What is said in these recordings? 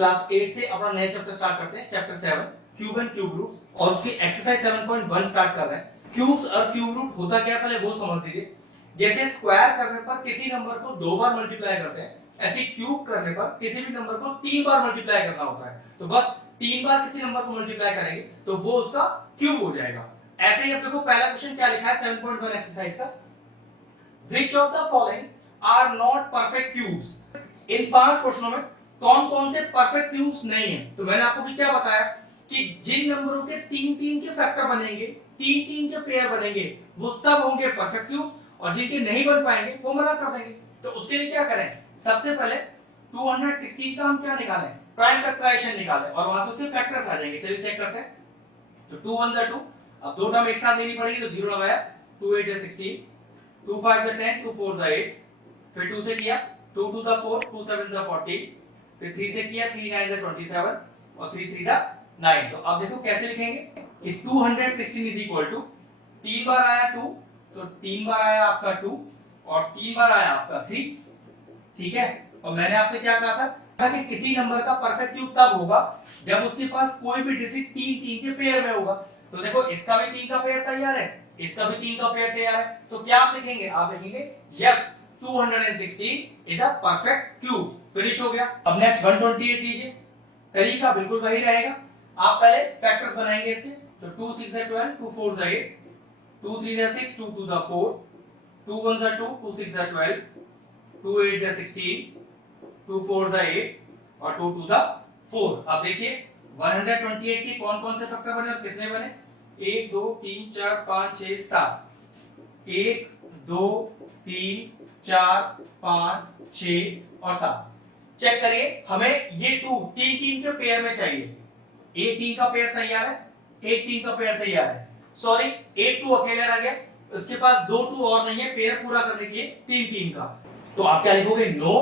Class 8 से अपना नया चैप्टर स्टार्ट करते हैं, chapter 7 cube and cube root, और उसकी एक्सरसाइज 7.1 स्टार्ट कर रहे हैं। क्यूब्स और क्यूब रूट होता क्या पहले वो समझ लीजिए। जैसे स्क्वायर करने पर किसी नंबर को 2 बार मल्टीप्लाई करते हैं, ऐसे क्यूब करने पर किसी भी नंबर को 3 बार मल्टीप्लाई करना होता है। तो बस 3 बार किसी नंबर को मल्टीप्लाई करेंगे तो वो उसका क्यूब हो जाएगा। ऐसे ही अब देखो पहला क्वेश्चन क्या लिखा है 7.1 एक्सरसाइज का, which of the following are not perfect cubes. इन 5 क्वेश्चनों में कौन कौन से परफेक्ट क्यूब्स नहीं है। तो मैंने आपको भी क्या बताया कि जिन नंबरों के 3-3 के फैक्टर बनेंगे, 3-3 के पेयर बनेंगे, वो सब होंगे परफेक्ट क्यूब्स, और जिनके नहीं बन पाएंगे वो मना कर देंगे। तो उसके लिए क्या करें, सबसे पहले 216 का हम क्या निकालें, प्राइम फैक्टराइजेशन निकालें, और वहां से उसके फैक्टर्स आ जाएंगे। चलिए चेक करते हैं। तो 2 1 2, अब दो टर्म एक साथ लेनी पड़ेगी, तो 0 लगाया, 2 8 16, 2 5 10, 2 4 8, फिर 2 से किया, 2 2 4, 2 7 14, फिर 3 से किया, 3 9 27, और 3 3 9। तो अब देखो कैसे लिखेंगे कि 216 इज इक्वल टू, 3 बार आया 2, तो 3 बार आया आपका 2, और 3 बार आया आपका 3, ठीक है। और मैंने आपसे क्या कहा था कि किसी नंबर का परफेक्ट क्यूब तब होगा जब उसके पास कोई भी डिजिट 3-3 के पेयर में होगा। तो देखो इसका भी 3 का पेयर तैयार है, इसका भी 3 का पेयर तैयार है, तो क्या आप लिखेंगे, आप लिखेंगे yes 216 is a perfect cube. Finish हो गया। अब नेक्स्ट 128 लीजिए, तरीका बिल्कुल वही रहेगा। आप पहले फैक्टर्स बनाएंगे इसके, तो 2 6 12, 2 4 8, 2 3 6, 2 2 4, 2 1 2, 2 6 12, 2 8 16, 2 4 8, और 2 2 4। अब देखिए 128 के कौन कौन से फैक्टर बने और कितने बने, 1 2 3 4 5 6 7, 1 2 3 4 5 6 और 7। चेक करिए, हमें ये 2 3-3 के पेयर में चाहिए। एक 3 का पेयर तैयार है, एक 3 का पेयर तैयार है, सॉरी एक 2 अकेला रह गया, इसके पास 2 2 और नहीं है पेयर पूरा करने के लिए 3-3 का। तो आप क्या लिखोगे, no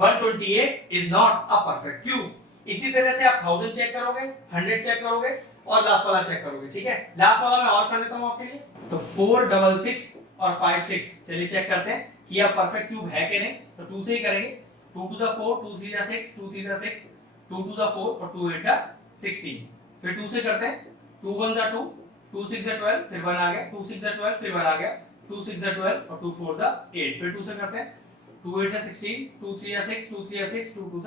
128 is not a perfect cube. इसी तरह से आप 1000 चेक करोगे, 100 चेक करोगे, और लास्ट वाला चेक करोगे, ठीक है। लास्ट वाला मैं और कर देता हूं आपके लिए, तो 4 6 6 और 5 6। चलिए चेक करते हैं कि यह परफेक्ट क्यूब है कि नहीं। तो 2 से ही करेंगे, 2 2 4, 2 3 6, 2 3 6, 2 2 4, और 2 8 16। फिर 2 से करते हैं, 2 1 2, 2 6 12, फिर 1 आ गया, 2 6 12, फिर 1 आ गया, 2 6 12, और 2 4 8। फिर 2 से करते हैं, 2 8 16, 2 3 6, 2 3 6, 2 2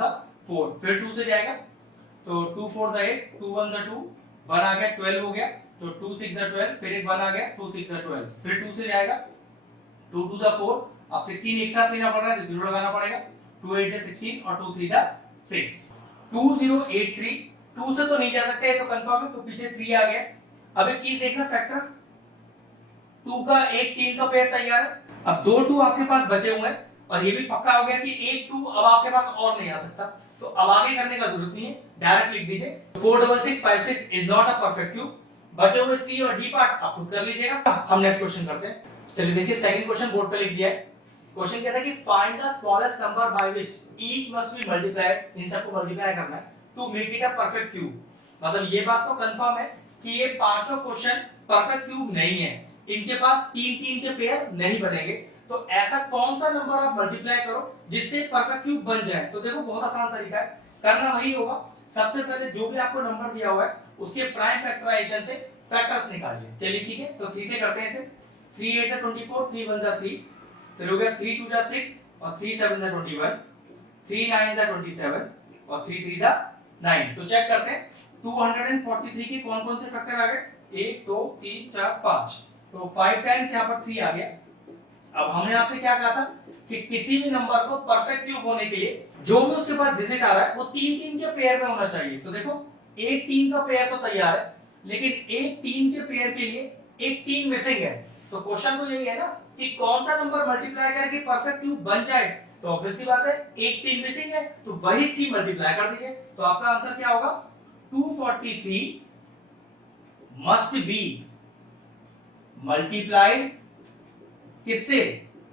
4। फिर 2 से जाएगा, तो 2 4 8, 2 1 2, 1 आ गया, 12 हो गया, तो 2 6 12, फिर एक 1 आ गया, 2 6 12। फिर 2 से जाएगा, 2 2 4, अब 16 एक साथ लेना पड़ रहा है तो 0 लगाना पड़ेगा, 2 8 16, और 2 3 6। 2083, 2 से तो नहीं जा सकते, तो कंफर्म है, तो पीछे 3 आ गया। अब एक चीज देखना, फैक्टर्स 2 का एक 3 का पेयर तैयार है। अब 2 2 आपके पास बचे हुए हैं, और ये भी पक्का हो गया कि एक 2 अब आपके पास और नहीं आ सकता। तो अब आगे करने का जरूरत नहीं है, डायरेक्ट लिख दीजिए 4 6 6 5 6 is not a perfect cube. बचे हुए सी और डी पार्ट आप खुद कर लीजिएगा। हम नेक्स्ट क्वेश्चन करते हैं। चलिए देखिए, सेकंड क्वेश्चन बोर्ड पे लिख दिया है। क्वेश्चन कहता है कि find the smallest number by which each must be multiplied, इन सबको मल्टीप्लाई करना है to make it a perfect cube. मतलब ये बात तो कंफर्म है कि ये पांचों क्वेश्चन परफेक्ट क्यूब नहीं है, इनके पास 3-3 के पेयर नहीं बनेंगे। तो ऐसा कौन सा नंबर आप मल्टीप्लाई करो जिससे परफेक्ट क्यूब बन जाए। तो देखो बहुत आसान तरीका है, करना वही होगा। सबसे पहले जो भी आपको नंबर दिया हुआ है उसके प्राइम फैक्टराइजेशन से फैक्टर्स निकालिए। चलिए ठीक है, तो 3 से करते हैं इसे। 3 8 24, 3 1 3, फिर हो गया 3 2 6, और 3 7 21, 3 9 27, और 3 3 9। तो चेक करते हैं 243 के कौन कौन से फैक्टर आ गए, 1 2 3 4 5। तो 5 टाइम्स यहाँ पर 3 आ गया। अब हमने आपसे क्या कहा था कि किसी भी नंबर को परफेक्ट क्यूब होने के लिए जो भी उसके पास डिजिट आ रहा है वो 3-3 के पेयर में होना चाहिए। तो देखो एक 3 का पेयर तो तैयार है, लेकिन एक 3 के पेयर के लिए एक 3 मिसिंग है। तो क्वेश्चन तो यही है ना कि कौन सा नंबर मल्टीप्लाई करके परफेक्ट क्यूब बन जाए। तो ऑब्वियसली बात है एक 3 मिसिंग है, तो वही 3 मल्टीप्लाई कर दीजिए। तो आपका आंसर क्या होगा, 243 मस्ट बी मल्टीप्लाइड किससे,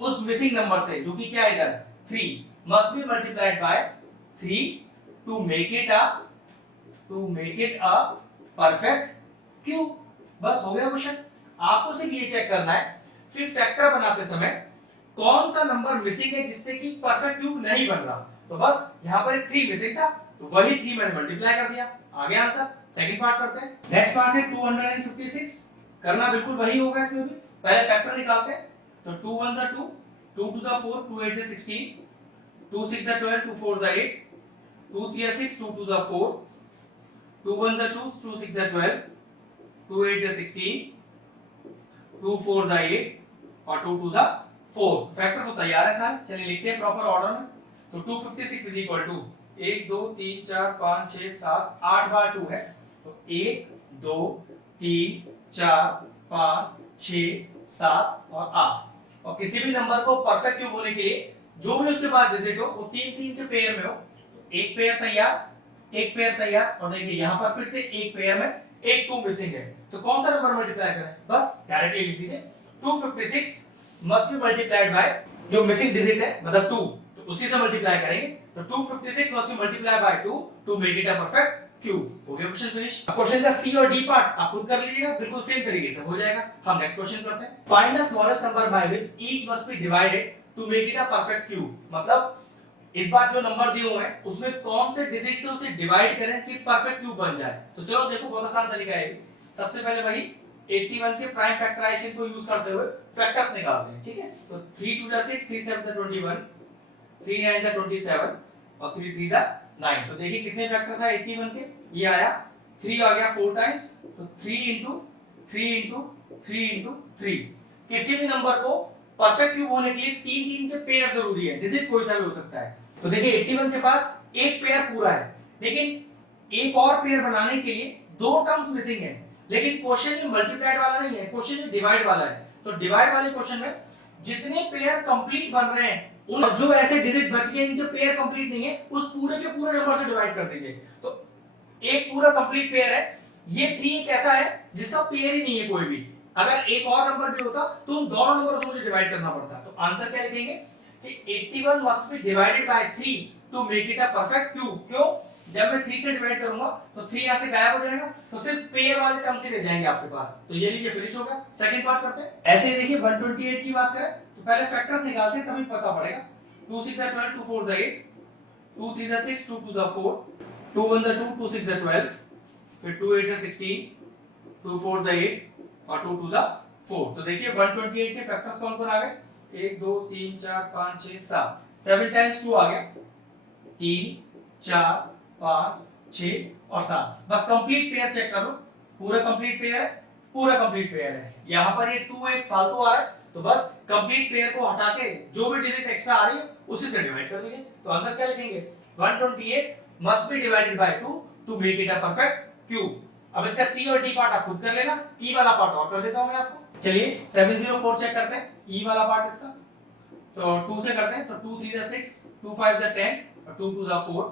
उस मिसिंग नंबर से जो कि क्या है इधर 3, must be multiplied by 3 to make it a perfect cube. बस हो गया क्वेश्चन। आपको सिर्फ ये चेक करना है फिर फैक्टर बनाते समय कौन सा नंबर मिसिंग है जिससे कि परफेक्ट क्यूब नहीं बन रहा। तो बस यहाँ पर 3 मिसिंग था, तो तो वही 3 मैंने मल्टीप्लाई कर दिया, आ गया आंसर। सेकंड पार्ट करते हैं। नेक्स्ट पार्ट है 256, करना बिल्कुल वही होगा इसमें भी। पहले फैक्टर निकालते हैं, तो 2 1 जा 2, 2 2 जा 4, 2 8 जा 16, 2 6 जा 12, 2 4 जा 8, 2 3 जा 6, 2 2 जा 4, 2 1 जा 2, 2 6 जा 12, 2 8 जा 16, 2 4 जा 8 और 2 2 जा 4। फैक्टर तो तैयार है सारे, चलिए लिखते हैं प्रॉपर ऑर्डर में। तो 256 इज इक्वल टू 1 2 3 4 5 6 7 8 बार 2 है, तो 1 2 3 4 5 6 7 और 8। और किसी भी नंबर को परफेक्ट क्यूब होने के लिए जो भी उसके बाद डिजिट हो वो 3 3 के पेयर में हो। एक पेयर तैयार, एक पेयर तैयार, और देखिए यहाँ पर फिर से एक पेयर में एक 2 मिसिंग है, तो कौन सा नंबर मल्टीप्लाई करें, बस डायरेक्टली लिख दीजिए 256 मस्ट बी मल्टीप्लाइड बाय जो मिसिंग डिजिट है मतलब 2, तो उसी से मल्टीप्लाई करेंगे। तो 256 must be multiply by 2 to make it a perfect cube. हो गया क्वेश्चन फिनिश। अब क्वेश्चन का सी और डी पार्ट आप खुद कर लीजिएगा, बिल्कुल सेम तरीके से हो जाएगा। हम नेक्स्ट क्वेश्चन करते हैं। Find the smallest number by which each must be divided to make it a perfect cube. मतलब इस बार जो नंबर दिए हुए हैं उसमें कौन से डिजिट से उसे डिवाइड करें कि परफेक्ट क्यूब बन जाए। तो चलो देखो, बहुत आसान तरीका है। सबसे पहले वही 81 के प्राइम फैक्टराइजेशन को यूज करते हुए फैक्टर्स निकालते हैं, ठीक है। तो 3 2 जा 6, 3 7 जा 21, 3 9 जा 27 और 3 3 जा 9। तो देखिए कितने फैक्टर्स है 81 के, ये आया 3 आ गया 4 टाइम्स, तो 3 into 3 into 3 into 3। किसी भी नंबर को परफेक्ट क्यूब होने के लिए 3 3 के पेयर जरूरी है, डिजिट कोई सा भी हो सकता है। तो देखिए 81 के पास एक पेयर पूरा है, लेकिन एक और पेयर बनाने के लिए 2 टर्म्स मिसिंग है। लेकिन क्वेश्चन ये मल्टीप्लाइड वाला नहीं है, क्वेश्चन ये डिवाइड वाला है। तो डिवाइड वाले क्वेश्चन में जितने पेयर कंप्लीट बन रहे हैं उन जो ऐसे डिजिट बच गए इनके पेयर कंप्लीट नहीं है, उस पूरे के पूरे नंबर से डिवाइड कर दीजिए। तो एक पूरा कंप्लीट पेयर है, ये 3 एक ऐसा है जिसका पेयर ही नहीं है कोई भी। अगर एक और नंबर भी होता तो उन दोनों नंबरों से मुझे डिवाइड करना पड़ता। तो आंसर क्या लिखेंगे कि 81 must be divided by 3 to make it a perfect cube. क्यों? जब मैं 3 से डिवाइड करूंगा तो 3 यहां से गायब हो जाएगा, तो सिर्फ पेयर वाले टर्म से रह जाएंगे आपके पास। तो ये लीजिए फिनिश होगा। सेकंड पार्ट करते हैं। ऐसे ही देखिए 128 की बात करें तो पहले फैक्टर्स निकालते हैं तभी पता पड़ेगा। 2 6 जा 12, 2 4 जा 8, 2 3 जा 6, 2 2 जा 4, 2 1 जा 2, 2 6 जा 12, फिर 2 8 जा 16, 2 4 जा 8 और 2 2 जा 4। तो देखिए 128 के फैक्टर्स कौन कौन आ गए, 1 2 3 4 5 6 7, 7 टाइम्स 2 आ गया, 3 4 5 6 और 7। बस कंप्लीट पेयर चेक करो, पूरा कंप्लीट पेयर है, पूरा कंप्लीट पेयर है। यहाँ पर ये 2 एक फालतू आ रहा है, तो बस कंप्लीट पेयर को हटा के जो भी डिजिट एक्स्ट्रा आ रही है उसी से डिवाइड कर दीजिए। तो आंसर क्या लिखेंगे, 128 must be divided by 2 to make it a perfect cube. अब इसका सी और डी पार्ट आप खुद कर लेना, ई वाला पार्ट और कर देता हूं मैं आपको। चलिए 704 चेक करते हैं, ई वाला पार्ट इसका। तो 2 से करते हैं, तो 2 3 जा 6, 2 5 जा 10 और 2 2 जा 4,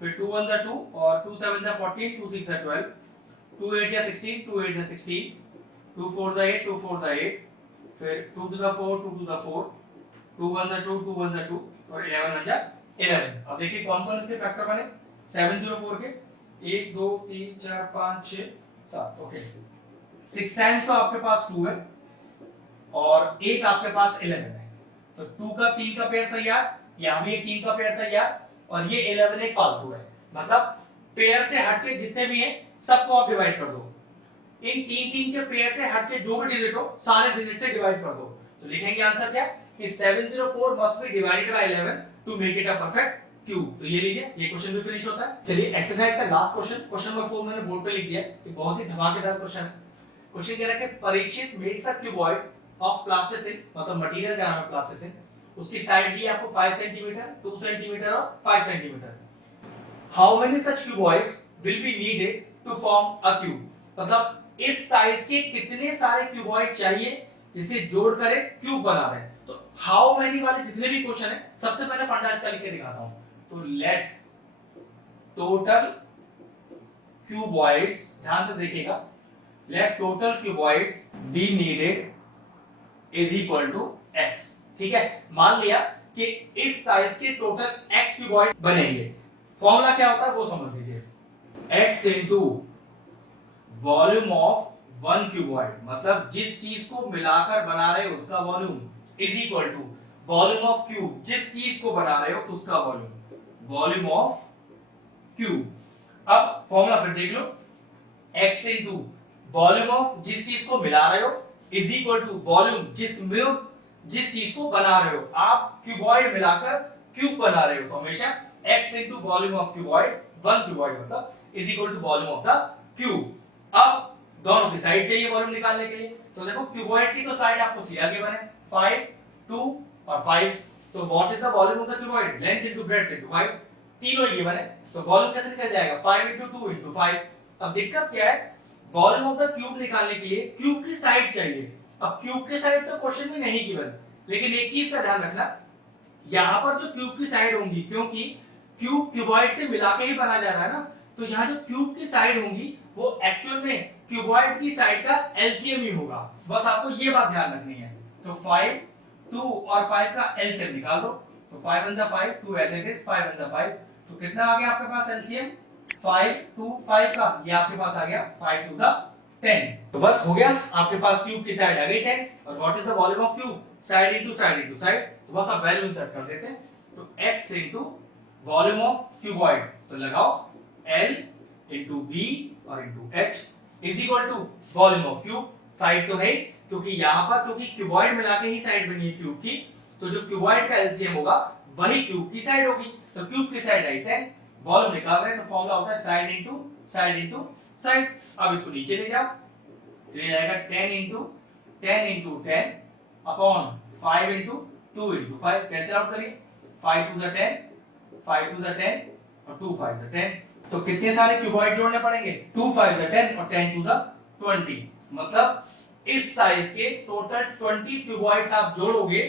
फिर 2 1 जा 2 और 2 7 जा 14, 2 6 जा 12, 2 8 जा 16, 2 8 जा 16, 2 4 जा 8, 2 4 जा 8, फिर 2 2 जा 4, 2 2 जा 4, 2 1 जा 2, 2 1 जा 2 और 11 1 जा 11। अब देखिए कौन कौन इसके फैक्टर बने 704 के, 1 2 3 4 5 6 7। ओके, 6 टाइम्स तो आपके पास 2 है और 8 आपके पास 11 है। तो 2 का 3 का पेयर तैयार, यहाँ भी एक 3 का पेयर तैयार और ये 11 एक फालतू है। मतलब पेयर से हटके जितने भी हैं सबको आप डिवाइड कर दो। इन 3 3 के पेयर से हटके जो भी डिजिट हो सारे डिजिट से डिवाइड कर दो। तो लिखेंगे आंसर क्या कि 704 must be divided by 11 to make it a perfect cube. तो ये लीजिए, ये क्वेश्चन भी फिनिश होता है। चलिए एक्सरसाइज का लास्ट क्वेश्चन, क्वेश्चन नंबर 4 मैंने बोर्ड पे लिख दिया है। ये बहुत ही धमाकेदार क्वेश्चन है। क्वेश्चन कह रहा है कि Parikshit makes a cuboid of plasticine, मतलब मटेरियल का नाम है प्लास्टिसिन। उसकी साइड दी आपको 5 सेंटीमीटर, 2 सेंटीमीटर और 5 centimetre. How many such cuboids will be needed to form a cube. मतलब इस साइज के कितने सारे क्यूबॉइड चाहिए जिसे जोड़ कर एक क्यूब बना दें। तो हाउ मेनी वाले जितने भी क्वेश्चन है सबसे पहले फंडा इसका लिख के दिखाता हूं। तो लेट टोटल क्यूबॉइड्स, ध्यान से देखिएगा, let total cuboids be needed is equal to x। ठीक है, मान लिया कि इस साइज के टोटल x क्यूबॉइड बनेंगे। फॉर्मूला क्या होता है वो समझ लीजिए, x into volume of one cuboid, मतलब जिस चीज को मिलाकर बना रहे हो उसका volume, is equal to volume of cube, जिस चीज को बना रहे हो उसका वॉल्यूम, वॉल्यूम ऑफ क्यूब। अब फॉर्मूला फिर देख लो, x इंटू वॉल्यूम ऑफ जिस चीज को मिला रहे हो इज इक्वल टू वॉल्यूम जिस चीज को बना रहे हो। आप क्यूबॉइड मिलाकर क्यूब बना रहे हो तो हमेशा x into volume of cuboid, one cuboid मतलब, is equal to volume of the cube. अब दोनों की साइड चाहिए वॉल्यूम निकालने के लिए, तो देखो क्यूबॉइड की तो साइड आपको सी आगे बने 5, 2 और 5, तो what is the volume of the cuboid, length into breadth into height, तीनों ये बने, तो वॉल्यूम कैसे निकल जाएगा 5 इंटू 2 इंटू 5। अब दिक्कत क्या है, वॉल्यूम ऑफ द क्यूब निकालने के लिए क्यूब की साइड चाहिए। अब क्यूब की साइड तो क्वेश्चन में नहीं गिवन, लेकिन एक चीज का ध्यान रखना, यहाँ पर जो क्यूब की साइड होंगी, क्योंकि क्यूब क्यूबॉइड से मिला के ही बना जा रहा है ना, तो यहाँ जो क्यूब की साइड होंगी वो एक्चुअल में क्यूबॉइड की साइड का एलसीएम ही होगा। बस आपको ये बात ध्यान रखनी है। तो 5, 2 और 5 का एलसीएम निकाल लो, तो 5 1 5, 2 एज इट इज, 5 1 5, तो कितना आ गया आपके पास एलसीएम 5 2 5 का, ये आपके पास आ गया 5 2 10। तो बस हो गया, आपके पास क्यूब की साइड आ गई 10, और what is the volume of cube, side into side into side, तो बस आप वैल्यू इंसर्ट कर देते हैं। तो x into volume of cuboid, तो लगाओ L इंटू B और into H is equal to volume of cube, side तो है क्योंकि यहाँ पर क्योंकि क्यूबॉइड मिला के ही साइड बनी है क्यूब की, तो जो क्यूबॉइड का एलसीएम होगा वही क्यूब की साइड होगी, तो क्यूब की साइड आई 10, वॉल्यूम निकाल रहे हैं तो फॉर्मूला होता है साइड इंटू साइड। अब इसको नीचे ले जाओ, तो ये आएगा 10 into 10 upon 5 into 2 into 5, cancel out करिए, 5 2 10, 5 2 10 और 2 5 10, तो कितने सारे क्यूबॉइड जोड़ने पड़ेंगे, 2 5 10 और 10 2 20, मतलब इस साइज के टोटल 20 क्यूबॉइड्स आप जोड़ोगे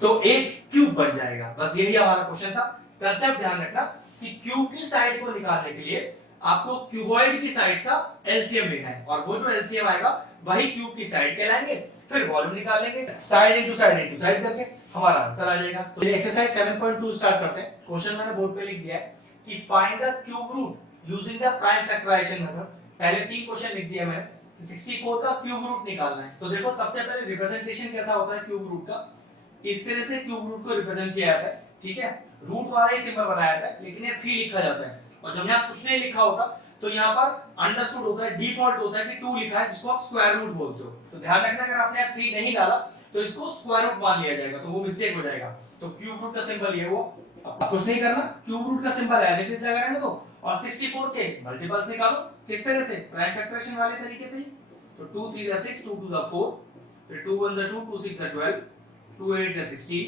तो एक क्यूब बन जाएगा। बस यही हमारा क्वेश्चन था। कंसेप्ट ध्यान रखना कि क्यूब की साइड को निकालने के लिए आपको क्यूबॉइड की साइड्स का एलसीएम लेना है, और वो जो एलसीएम आएगा वही क्यूब की साइड कहलाएंगे। फिर वॉल्यूम निकाल लेंगे, साइड इनटू साइड करके हमारा आंसर आ जाएगा। तो ये एक्सरसाइज 7.2 स्टार्ट करते हैं। क्वेश्चन मैंने बोर्ड पे लिख दिया है कि find the cube root using the prime factorisation method. पहले 3 क्वेश्चन लिख दिया मैंने, 64 का क्यूब रूट निकालना है। तो देखो सबसे पहले रिप्रेजेंटेशन कैसा होता है क्यूब रूट का, इस तरह से क्यूब रूट को रिप्रेजेंट किया जाता है, ठीक है, रूट वाला ही सिंबल बनाया जाता है, लेकिन ये 3 लिखा जाता है, और जब यहाँ कुछ नहीं लिखा होता तो यहाँ पर अंडरस्टूड होता है, डिफॉल्ट होता है कि 2 लिखा है, जिसको आप स्क्वायर रूट बोलते हो। तो ध्यान रखना अगर आपने यहाँ 3 नहीं डाला तो इसको स्क्वायर रूट मान लिया जाएगा, तो वो मिस्टेक हो जाएगा। तो क्यूब रूट का सिंबल ये वो, अब कुछ नहीं करना, क्यूब रूट का सिंबल एज इट इज लगा रहने दो, और 64 के मल्टीपल्स निकालो। किस तरह से, प्राइम फैक्टराइजेशन वाले तरीके से। तो 2 3 6, 2 2 4, फिर 2 1 2, 2 6 12, 2 8 16,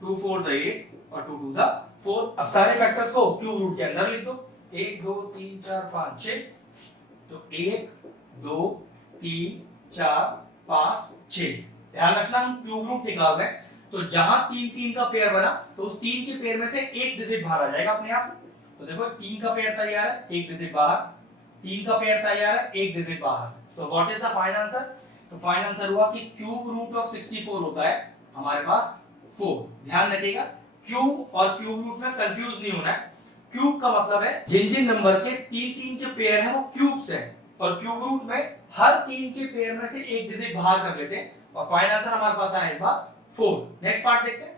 2 4 8 और 2 2 4। अब सारे फैक्टर्स को क्यूब रूट के अंदर लिख दो, 1 2 3 4 5 6, तो 1 2 3 4 5 6। ध्यान रखना हम क्यूब रूट निकाल रहे हैं, तो जहां 3 3 का पेयर बना तो उस 3 के पेयर में से एक डिजिट बाहर आ जाएगा अपने आप। तो देखो 3 का पेयर तैयार है, एक डिजिट बाहर, 3 का पेयर तैयार है, एक डिजिट बाहर। तो what is the final answer, तो फाइनल आंसर हुआ कि क्यूब रूट ऑफ 64 होता है हमारे पास 4। ध्यान रखिएगा क्यूब और क्यूब रूट में कंफ्यूज नहीं होना है। क्यूब का मतलब है जिन जिन नंबर के 3 3 के पेयर हैं वो क्यूब्स हैं, और क्यूब रूट में हर 3 के पेयर में से एक डिजिट बाहर कर लेते हैं, और फाइनल आंसर हमारे पास आया इस बार 4। नेक्स्ट पार्ट देखते हैं।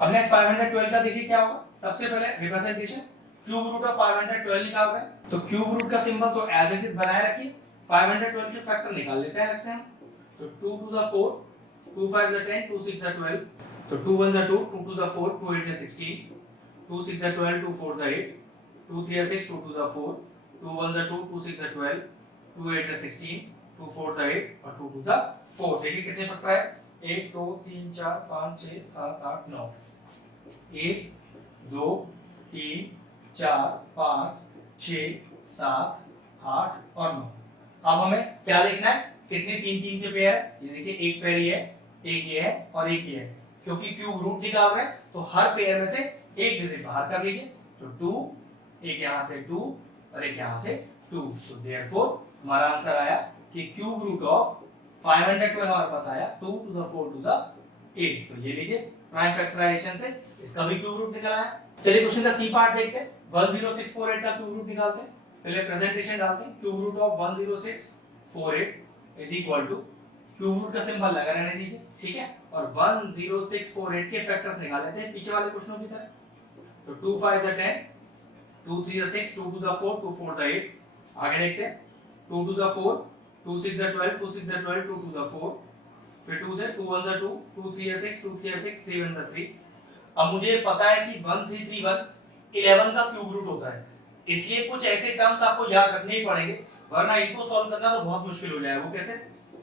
अब नेक्स्ट 512 का देखिए क्या होगा। सबसे पहले रिप्रेजेंटेशन, क्यूब रूट ऑफ 512 निकाल रहे हैं, तो क्यूब रूट का सिंबल तो एज इट इज बनाए रखिए। 512 के फैक्टर निकाल लेते हैं अलग से हम। तो 2 2 4, 2 5 10, 2 6 12, तो 2 1 2, 2 2 4, 2 8 16, 2 6 12, 2 4 8, 2 3 6, 2 2 4, 2 1 2, 2 6 12, 2 8 16, 2 4 8 और 2 2 4। देखिए कितने फैक्टर है, 1 2 3 4 5 6 7 8 9, 1 2 3 4 5 6 7 8 और 9। अब हमें क्या लिखना है, कितने 3 3 के पेयर है, ये देखिए एक पेयर ये है, एक ये है और एक ये है। क्योंकि क्यूब रूट निकाल रहे हैं तो हर पेयर में से एक डिजिट बाहर कर लीजिए। तो 2, एक यहाँ से 2 और एक यहाँ से 2, तो देयरफॉर हमारा आंसर आया कि क्यूब रूट ऑफ 512 हमारे पास आया 2 to the 4 to the 8। तो ये लीजिए प्राइम फैक्टराइजेशन से इसका भी क्यूब रूट निकला है। चलिए क्वेश्चन का सी पार्ट देखते हैं। 10648 का क्यूब रूट निकालते हैं। पहले प्रेजेंटेशन डालते हैं, cube root of 10648 is equal to, cube root का सिंबल लगा रहने दीजिए, ठीक है, और 10648 के फैक्टर्स निकाल लेते हैं पीछे वाले क्वेश्चनों की तरह। तो 2 5 10, 2 3 जा 6, 2 2 जा 4, 2 4 जा 8। आगे देखते हैं 2 2 जा 4, 2 6 जा 12, 2 6 जा 12, 2 2 जा 4, फिर 2 से 2 1 जा 2, 2 3 जा 6, 2 3 जा 6, 3 1 जा 3। अब मुझे पता है कि 1 3 3 1 11 का क्यूब रूट होता है, इसलिए कुछ ऐसे टर्म्स आपको याद रखने ही पड़ेंगे, वरना इनको सॉल्व करना तो बहुत मुश्किल हो जाएगा। वो कैसे?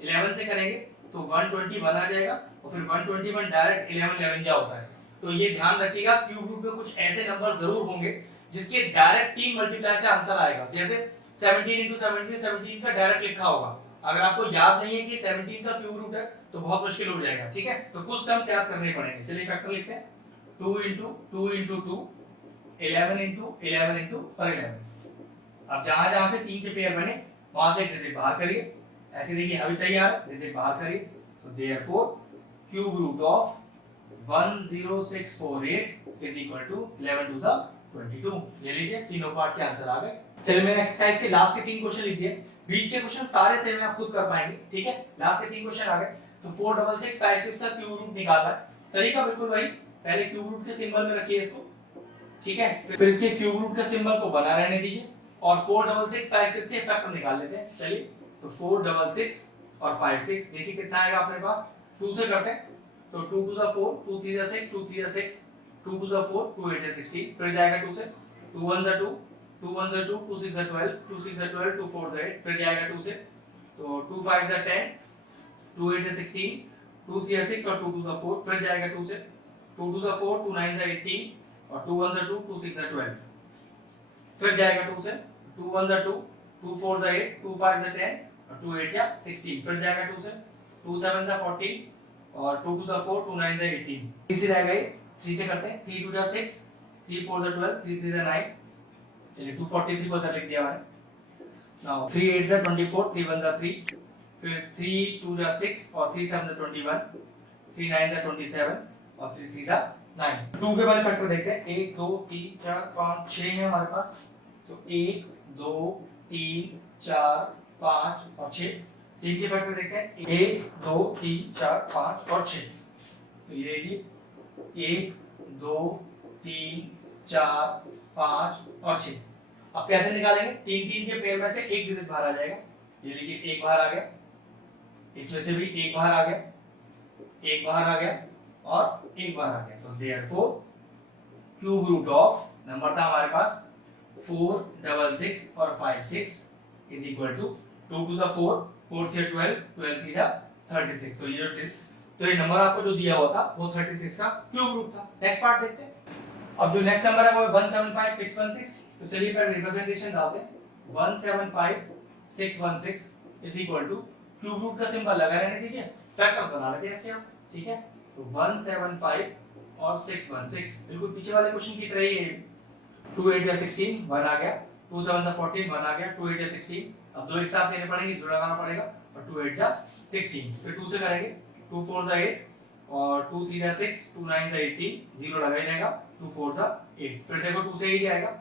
11 से करेंगे तो 121 आ जाएगा और फिर 121 डायरेक्ट 11 11 जा होता है। तो ये ध्यान रखिएगा क्यूब रूट में कुछ ऐसे नंबर जरूर होंगे जिसके डायरेक्ट 3 मल्टीप्लाई से आंसर आएगा। जैसे 17 × 17 17 का डायरेक्ट लिखा होगा, अगर आपको याद नहीं है कि 17 का क्यूब रूट है तो बहुत मुश्किल हो जाएगा। ठीक है, तो कुछ टर्म्स याद करने पड़ेंगे। चलिए फैक्टर लिखते हैं 2 × 2 × 2 11 × 11 × 11। अब जहां से 3 के पेयर बने वहां से एक डिजिट बाहर करिए, ऐसे देखिए अभी तैयार है, डिजिट बाहर करिए। तो therefore cube root of 10648 is equal to 11 2 जा 22। ये लीजिए तीनों पार्ट के आंसर आ गए। चलिए मैंने एक्सरसाइज के लास्ट के 3 क्वेश्चन लिख दिए, बीच के क्वेश्चन सारे सेम है, आप खुद कर पाएंगे। ठीक है, लास्ट के 3 क्वेश्चन आ गए। तो 46656 का क्यूब रूट निकालना है, तरीका बिल्कुल वही, पहले क्यूब रूट के सिंबल में रखिए इसको। ठीक है, फिर इसके क्यूब रूट के सिंबल को बना रहने दीजिए और 46656 के फैक्टर निकाल लेते हैं। चलिए तो 466 और 56, देखिए कितना आएगा अपने पास, 2 से करते हैं तो 2 2 जा 4, 2 3 जा 6, 2 3 जा 6, 2 2 जा 4, 2 8 जा 16, फिर जाएगा 2 से 2 1 जा 2, 2 1 जा 2, 2 6 जा 12, 2 6 जा 12, 2 4 जा 8, फिर जाएगा 2 से तो 2 5 जा 10, 2 8 जा 16, 2 3 जा 6 और 2 2 जा 4, फिर जाएगा 2 से 2 2 जा 4, 2 9 जा 18 और 2 1 जा 2, 2 6 जा 12, फिर जाएगा 2 से 2 1 जा 2, 2 4 जा 8, 2 5 जा 10 और 2 8 जा 16, फिर जाएगा 2 से 2 7 जा 14 और 2 2 जा 4, 2 9 जा 18, इसी रहेगा ये। 3 से करते हैं 3 2 जा 6, 3 4 जा 12, 3 3 जा 9, चलिए 243 को इधर लिख दिया मैंने। नाउ 3 8 जा 24, 3 1 जा 3, फिर 3 2 जा 6 और 3 7 जा 21, 3 9 जा 27 और 3 3 जा 9। 2 के वाले फैक्टर देखते हैं, 1 2 3 4 5 6 है हमारे पास, तो 1 2 3 4 5 और 6। 3 के फैक्टर देखते हैं, 1 2 3 4 5 और 6। तो ये लीजिए 1 2 3 4 5 और 6। अब कैसे निकालेंगे? 3 3 के पेयर में से एक डिजिट बाहर आ जाएगा, ये लीजिए 1 बाहर आ गया, इसमें से भी 1 बाहर आ गया, 1 बाहर आ गया और 1 बाहर आ गया। तो therefore cube root of, number था हमारे पास 4 6 और 5 6 इज इक्वल टू 2 2 जा 4, 4 3 12, 12 3 जा 36। तो ये नंबर आपको जो दिया हुआ था वो 36 का क्यूब रूट था। नेक्स्ट पार्ट देखते हैं। अब जो नेक्स्ट नंबर है वो 175616। तो चलिए पहले रिप्रेजेंटेशन डालते हैं, 175616 is equal to cube root का सिंबल लगा रहने दीजिए, फैक्टर्स बना लेते हैं इसके आप। ठीक है, तो 175 और 616 बिल्कुल पीछे वाले क्वेश्चन की तरह ही है। 2 8 जा 16 1 आ गया, 2 7 जा 14 1 आ गया, 2 8 जा 16, अब दो एक साथ लेने पड़ेंगे, जोड़ लगाना पड़ेगा और 2 8 जा 16, फिर 2 से करेंगे 2 4 जा 8 और 2 3 जा 6, 2 9 जा 18, जीरो लगा ही रहेगा, 2 4 जा 8, फिर देखो 2 से ही जाएगा,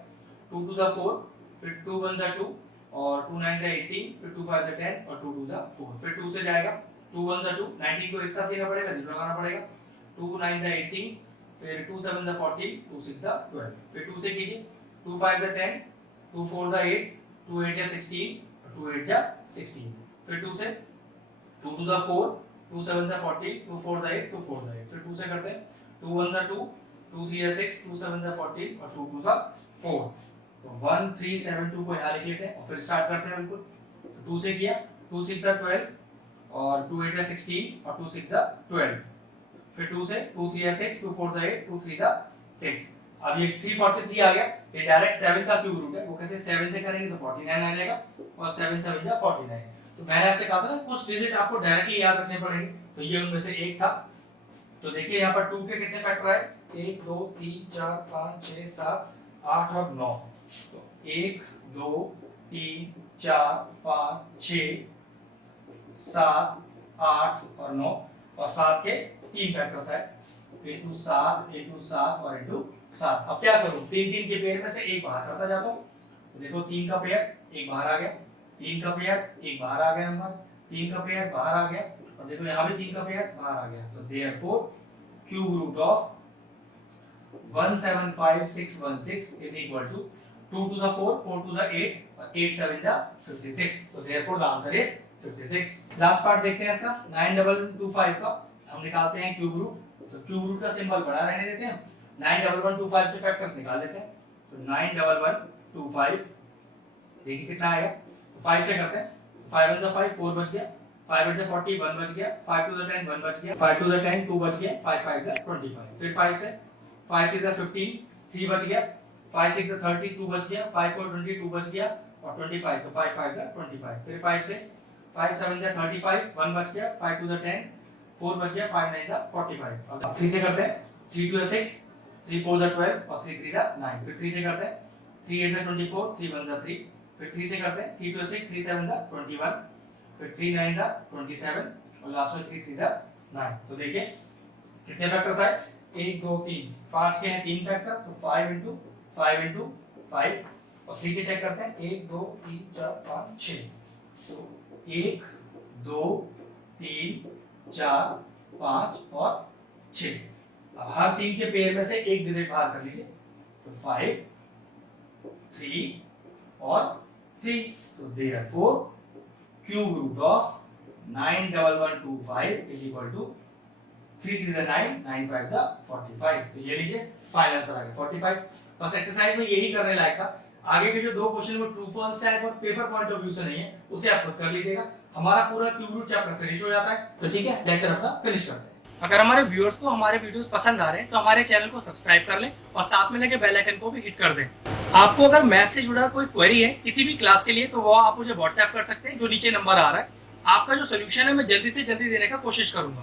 2 2 जा 4, फिर 2 1 जा 2 और 2 9 जा 18, फिर 2 5 जा 10 और 2 2 जा 4, फिर 2 से जाएगा 2 1 जा 2, 19 को एक साथ लेना पड़ेगा, जीरो लगाना पड़ेगा, 2 9 जा 18, फिर 2 7 जा 14, 2 6 जा 12, फिर 2 से कीजिए 2 5 जा 10, 2 4 जा 8, 2 8 जा 16 और 2 8 जा 16, फिर 2 से 2 2 जा 4, 2 7 जा 14, 2 4 जा 8, 2 4 जा 8, फिर 2 से करते हैं 2 1 जा 2, 2 3 जा 6, 2 7 जा 14 और 2 2 जा 4। तो 1 3 7 2 को यहाँ लिख लेते हैं और फिर स्टार्ट करते हैं बिल्कुल। तो 2 से किया 2 6 जा 12 और 2 8 जा 16 और 2 6 जा 12, फिर 2 से 2 3 जा 6, 2 4 जा 8, 2 3 जा 6। अब ये 343 आ गया, ये डायरेक्ट 7 का क्यूब रूट है, वो कैसे 7 से करेंगे तो 49 आ जाएगा और 7 7 जा 49। तो मैंने आपसे कहा था ना कुछ डिजिट आपको डायरेक्टली याद रखने पड़ेंगे, तो ये उनमें से एक था। तो देखिए यहाँ पर 2 के कितने फैक्टर आए, 1 2 3 4 5 6 7 8 और 9। तो 1 2 3 4 5 6 7 8 और 9 और 7 के 3 फैक्टर्स आए, इनटू 7 इनटू 7 और इनटू 7। अब क्या करूं, 3 3 के पेयर में से एक बाहर करता जाता हूं। तो देखो 3 का पेयर एक बाहर आ गया, 3 का पेयर एक बाहर आ गया, नंबर 3 का पेयर बाहर आ गया और देखो यहाँ भी 3 का पेयर बाहर आ गया। तो therefore cube root of 175616 is equal to 2 to the 4, 4 to the 8 और 8 7 जा 56। तो therefore the answer is 56। Last part देखते हैं इसका 9125 का। हम निकालते हैं क्यूब रूट। तो क्यूब रूट का सिंबल बड़ा रहने देते हैं, 91125 के फैक्टर्स निकाल लेते हैं। तो 91125 देखिए कितना आएगा। तो 5 से करते हैं। 5 1 5 4 बच गया, 5 8 से 40 1 बच गया, 5 2 10 1 बच गया, 5 2 10 2 बच गया, 5 5 25। फिर 5 से 5 3 15 3 बच गया, 5 6 30 2 बच गया, 5 4 20 2 बच गया और 25। तो 5 5 25। फिर 5 से 5 7 35 1 बच गया, 5 2 10 4 बच गया, 5 9 45। अब 3 से करते हैं। 3 2 6 3 4 12 और 3 3 9। फिर 3 से करते हैं। 3 8 24 3 1 3। फिर 3 से करते हैं। 3 2 6 3 7 21। फिर 3 9 27 और लास्ट में 3 3 9। तो देखिए कितने फैक्टर्स आए, 1 2 3 5 के हैं 3 फैक्टर, तो 5 into 5 और 3 के चेक करते हैं। 1 2 3 4 5 6। तो 1 2 3 4 5 और 6। अब हर 3 के पेयर में से एक डिजिट बाहर कर लीजिए। तो 5 3 और 3। तो therefore cube root of 91125 is equal to 3 3 9 9 5 45। तो ये लीजिए फाइनल आंसर आ गया 45। बस एक्सरसाइज में यही करने लायक था। आगे के जो दो क्वेश्चन वो ट्रू फॉल्स टाइप और पेपर पॉइंट ऑफ व्यू से नहीं है, उसे आप खुद कर लीजिएगा। हमारा पूरा क्यूब रूट चैप्टर फिनिश हो जाता है। तो ठीक है, लेक्चर अपना फिनिश करते हैं। अगर हमारे व्यूअर्स को हमारे वीडियोस पसंद आ रहे हैं तो हमारे चैनल को सब्सक्राइब कर लें और साथ में लगे बेल आइकन को भी हिट कर दें। आपको अगर मैथ्स से जुड़ा कोई क्वेरी है किसी भी क्लास के लिए तो वो आप मुझे व्हाट्सएप कर सकते हैं, जो नीचे नंबर आ रहा है। आपका जो सोल्यूशन है मैं जल्दी से जल्दी देने का कोशिश करूंगा।